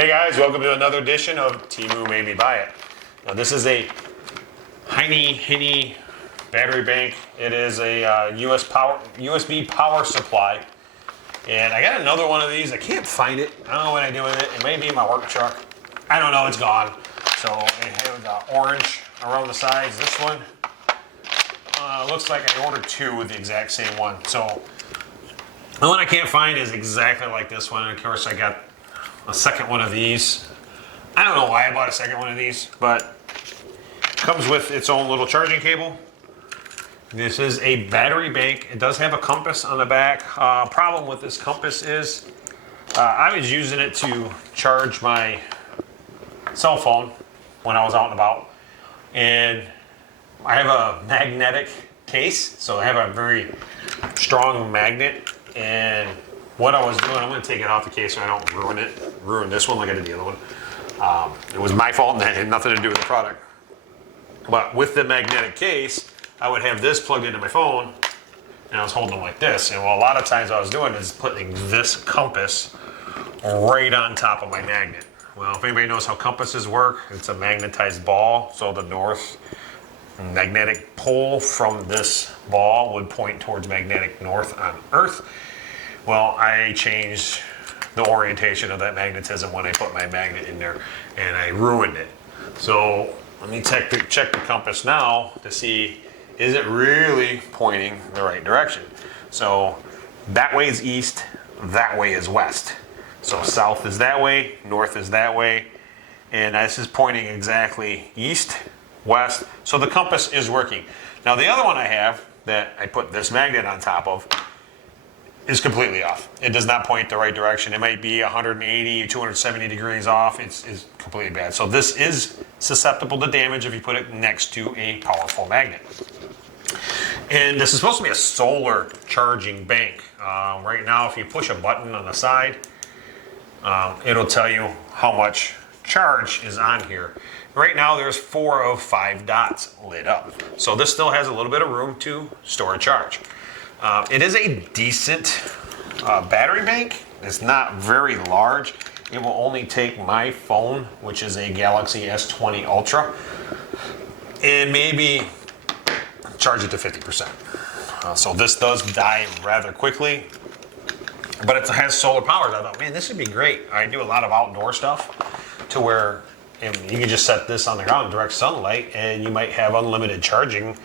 Hey guys, welcome to another edition of TEMU Made Me Buy It. Now this is a HINNE battery bank. It is a USB power supply. And I got another one of these. I can't find it. I don't know what I do with it. It may be in my work truck. I don't know, it's gone. So it has orange around the sides. This one looks like I ordered two with the exact same one. So the one I can't find is exactly like this one. And of course I got a second one of these. I don't know why I bought a second one of these, but it comes with its own little charging cable. This is a battery bank. It does have a compass on the back. Problem with this compass is I was using it to charge my cell phone when I was out and about. And I have a magnetic case, so I have a very strong magnet. And what I was doing, I'm going to take it off the case so I don't ruin this one like I did the other one. It was my fault and that had nothing to do with the product. But with the magnetic case, I would have this plugged into my phone and I was holding it like this. And well, a lot of times I was doing is putting this compass right on top of my magnet. Well, if anybody knows how compasses work, it's a magnetized ball. So the north magnetic pole from this ball would point towards magnetic north on Earth. Well, I changed the orientation of that magnetism when I put my magnet in there, and I ruined it. So let me check the compass now to see, is it really pointing the right direction? So that way is east, that way is west. So south is that way, north is that way, and this is pointing exactly east, west. So the compass is working. Now the other one I have that I put this magnet on top of is completely off. It does not point the right direction. It might be 180 or 270 degrees off. It's completely bad. So this is susceptible to damage if you put it next to a powerful magnet. And this is supposed to be a solar charging bank. Right now, if you push a button on the side, it'll tell you how much charge is on here. Right now, there's 4 of 5 dots lit up. So this still has a little bit of room to store a charge. It is a decent battery bank. It's not very large. It will only take my phone, which is a Galaxy S20 Ultra, and maybe charge it to 50%. So this does die rather quickly, but it has solar power. I thought, man, this would be great. I do a lot of outdoor stuff to where you can just set this on the ground in direct sunlight and you might have unlimited charging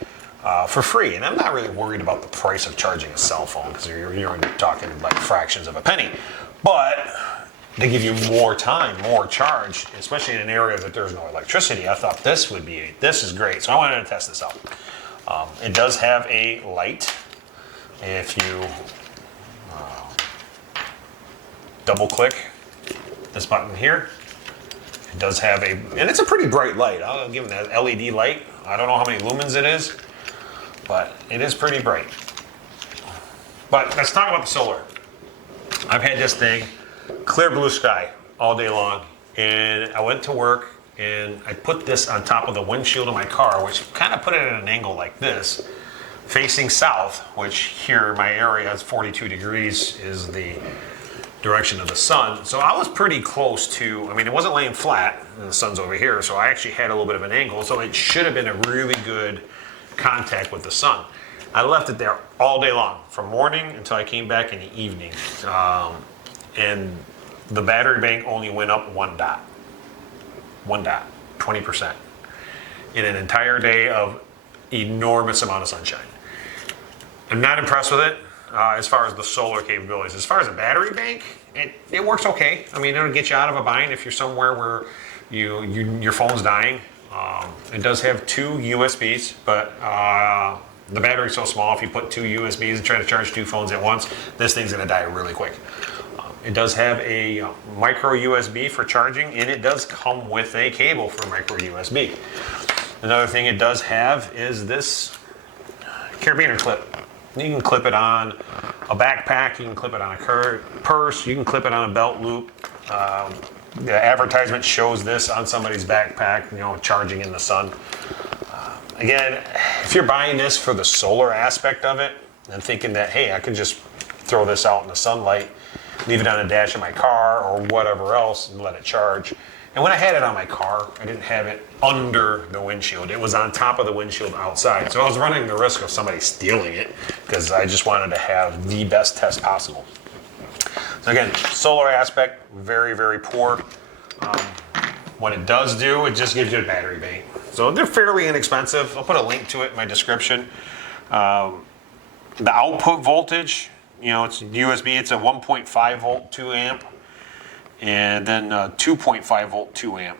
for free. And I'm not really worried about the price of charging a cell phone because you're talking like fractions of a penny. But they give you more time, more charge, especially in an area that there's no electricity. I thought this is great. So I wanted to test this out. It does have a light. If you double click this button here, it does have and it's a pretty bright light. I'll give it that LED light. I don't know how many lumens it is, but it is pretty bright. But let's talk about the solar. I've had this thing, clear blue sky all day long, and I went to work and I put this on top of the windshield of my car, which kind of put it at an angle like this, facing south, which here in my area is 42 degrees is the direction of the sun. So I was pretty close to, it wasn't laying flat, and the sun's over here, so I actually had a little bit of an angle, so it should have been a really good contact with the sun. I left it there all day long, from morning until I came back in the evening. And the battery bank only went up 1 dot. 1 dot, 20%. In an entire day of enormous amount of sunshine. I'm not impressed with it as far as the solar capabilities. As far as a battery bank, it works okay. It'll get you out of a bind if you're somewhere where your phone's dying. It does have 2 USBs, but the battery's so small, if you put 2 USBs and try to charge 2 phones at once, this thing's gonna die really quick. It does have a micro USB for charging, and it does come with a cable for micro USB. Another thing it does have is this carabiner clip. You can clip it on a backpack, you can clip it on a purse, you can clip it on a belt loop. The advertisement shows this on somebody's backpack, charging in the sun. Again, if you're buying this for the solar aspect of it and thinking that, hey, I could just throw this out in the sunlight, leave it on the dash of my car or whatever else and let it charge. And when I had it on my car, I didn't have it under the windshield. It was on top of the windshield outside. So I was running the risk of somebody stealing it because I just wanted to have the best test possible. So again, solar aspect, very, very poor. What it does do, it just gives you a battery bank. So they're fairly inexpensive. I'll put a link to it in my description. The output voltage, you know, it's USB, it's a 1.5 volt 2 amp. And then 2.5 volt 2 amp.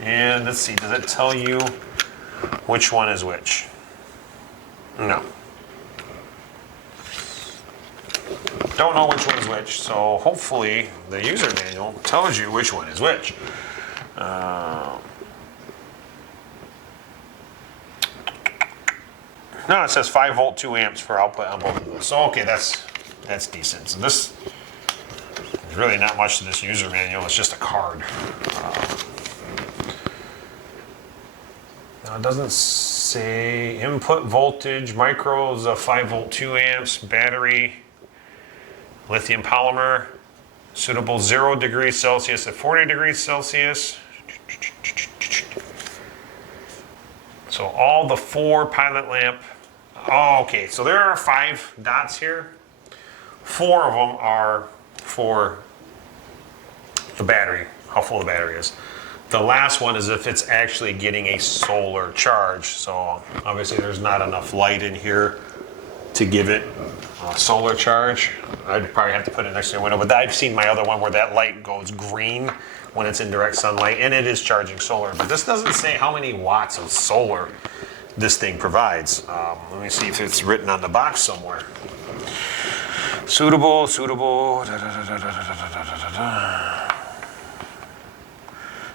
And let's see, does it tell you which one is which? No. Don't know which one is which, so hopefully the user manual tells you which one is which. No, it says 5 volt 2 amps for output on both of those. So okay, that's decent. So this, there's really not much to this user manual, it's just a card. Now it doesn't say input voltage, micros of 5 volt 2 amps, battery, lithium polymer, suitable 0 degrees Celsius to 40 degrees Celsius. So all the 4 pilot lamp. Oh, okay, so there are 5 dots here. 4 of them are for the battery, how full the battery is. The last one is if it's actually getting a solar charge. So obviously there's not enough light in here to give it a solar charge. I'd probably have to put it next to the window, but I've seen my other one where that light goes green when it's in direct sunlight, and it is charging solar. But this doesn't say how many watts of solar this thing provides. Let me see if it's written on the box somewhere. Suitable.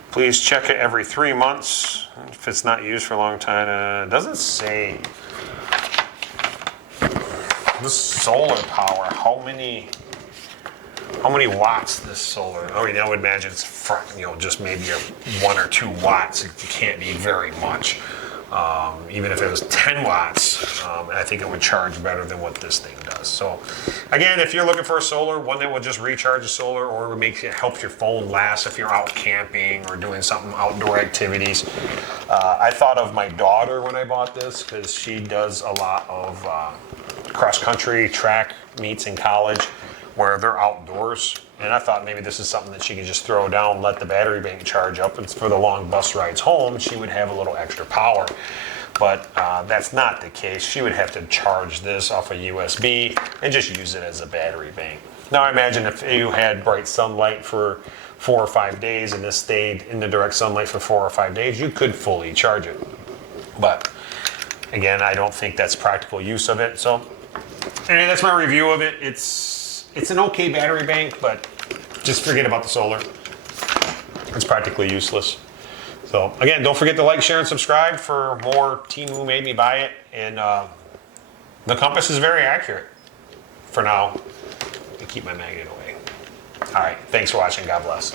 Please check it every 3 months if it's not used for a long time. It doesn't say this solar power, how many watts this solar. I mean, I would imagine it's just maybe 1 or 2 watts. It can't be very much. Even if it was 10 watts, I think it would charge better than what this thing does. So again, if you're looking for a solar, one that will just recharge the solar or helps your phone last if you're out camping or doing something outdoor activities. I thought of my daughter when I bought this because she does a lot of cross-country track meets in college where they're outdoors. And I thought maybe this is something that she could just throw down, let the battery bank charge up, and for the long bus rides home, she would have a little extra power. But that's not the case. She would have to charge this off a USB and just use it as a battery bank. Now imagine if you had bright sunlight for 4 or 5 days and this stayed in the direct sunlight for 4 or 5 days, you could fully charge it. But again, I don't think that's practical use of it. So anyway, that's my review of it. It's an okay battery bank, but just forget about the solar. It's practically useless. So again, don't forget to like, share, and subscribe for more TEMU Made Me Buy It. And the compass is very accurate for now. I keep my magnet away. All right, thanks for watching. God bless.